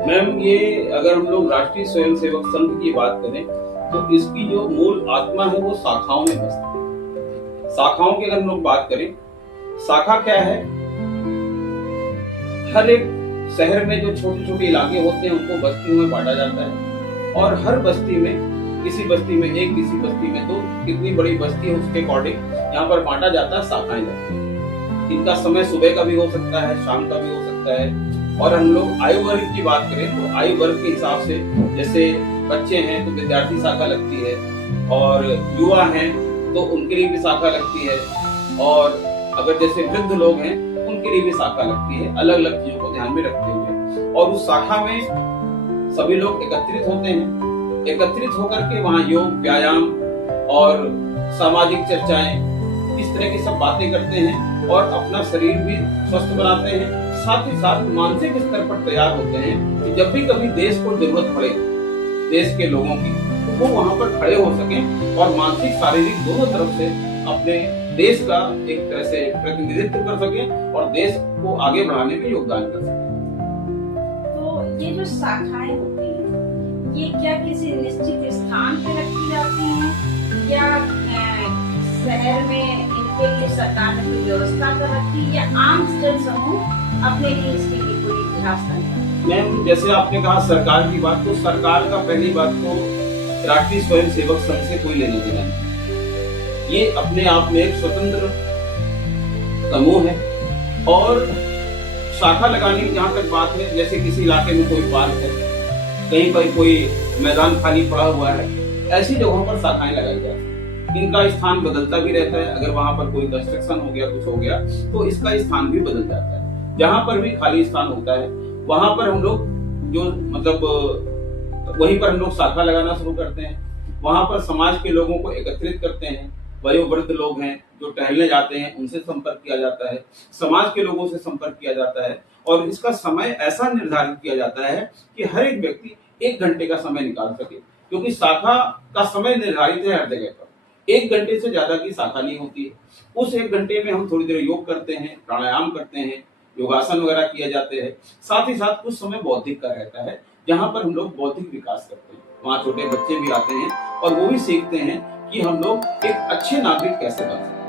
Ma'am, ये अगर हम लोग राष्ट्रीय स्वयंसेवक संघ की बात करें तो इसकी जो मूल आत्मा है वो शाखाओं में बसती है। शाखाओं की अगर हम लोग बात करें, शाखा क्या है? हर एक शहर में जो छोटे छोटे इलाके होते हैं उनको बस्तियों में बांटा जाता है, और हर बस्ती में, किसी बस्ती में एक, किसी बस्ती में दो, कितनी बड़ी बस्ती है उसके अकॉर्डिंग यहाँ पर बांटा जाता है, शाखाएं लगती हैं। इनका समय सुबह का भी हो सकता है, शाम का भी हो सकता है। और हम लोग आयु वर्ग की बात करें तो आयु वर्ग के हिसाब से, जैसे बच्चे हैं तो विद्यार्थी शाखा लगती है, और युवा हैं तो उनके लिए भी शाखा लगती है, और अगर जैसे वृद्ध लोग हैं उनके लिए भी शाखा लगती है, अलग अलग चीजों को ध्यान में रखते हुए। और उस शाखा में सभी लोग एकत्रित होते हैं। एकत्रित होकर के वहाँ योग, व्यायाम और सामाजिक चर्चाएं, इस तरह की सब बातें करते हैं, और अपना शरीर भी स्वस्थ बनाते हैं। साथ ही साथ मानसिक स्तर पर तैयार होते हैं कि जब भी कभी देश को जरूरत पड़े, देश के लोगों की, तो वो वहां पर खड़े हो सकें और मानसिक शारीरिक दोनों तरफ से अपने देश का एक तरह से प्रतिनिधित्व कर सकें और देश को आगे बढ़ाने में योगदान कर सकें। तो ये जो शाखाएं होती हैं, ये क्या किसी निश्चित स्थान पे रखी जाती हैं, या शहर में इनके लिए सरकार ने कोई व्यवस्था कर रखी है, या आम जन समूह अपने लिए इसके लिए कोई व्यवस्था नहीं? मैम, जैसे आपने कहा सरकार की बात, तो सरकार का पहली बात तो राष्ट्रीय स्वयंसेवक संघ से कोई लेना देना नहीं। ये अपने आप में एक स्वतंत्र समूह है। और शाखा लगाने की जहाँ तक बात है, जैसे किसी इलाके में कोई पार्क है, कहीं पर कोई मैदान खाली पड़ा हुआ है, ऐसी जगहों पर शाखाएं लगाई जाती हैं। इनका स्थान बदलता भी रहता है। अगर वहां पर कोई कंस्ट्रक्शन हो गया, कुछ हो गया, तो इसका स्थान भी बदल जाता है। जहां पर भी खाली स्थान होता है वहां पर हम लोग जो मतलब वहीं पर हम लोग शाखा लगाना शुरू करते हैं। वहां पर समाज के लोगों को एकत्रित करते हैं। वयोवृद्ध लोग हैं जो टहलने जाते हैं, उनसे संपर्क किया जाता है, समाज के लोगों से संपर्क किया जाता है, और इसका समय ऐसा निर्धारित किया जाता है कि हर एक व्यक्ति 1 घंटे का समय निकाल सके, क्योंकि शाखा का समय निर्धारित है हर जगह पर। 1 घंटे से ज्यादा की शाखा नहीं होती है। उस 1 घंटे में हम थोड़ी देर योग करते हैं, प्राणायाम करते हैं, योगासन वगैरह किए जाते हैं। साथ ही साथ कुछ समय बौद्धिक का रहता है, जहां पर हम लोग बौद्धिक विकास करते हैं। वहां छोटे बच्चे भी आते हैं और वो भी सीखते हैं कि हम लोग एक अच्छे नागरिक कैसे बन सकते हैं।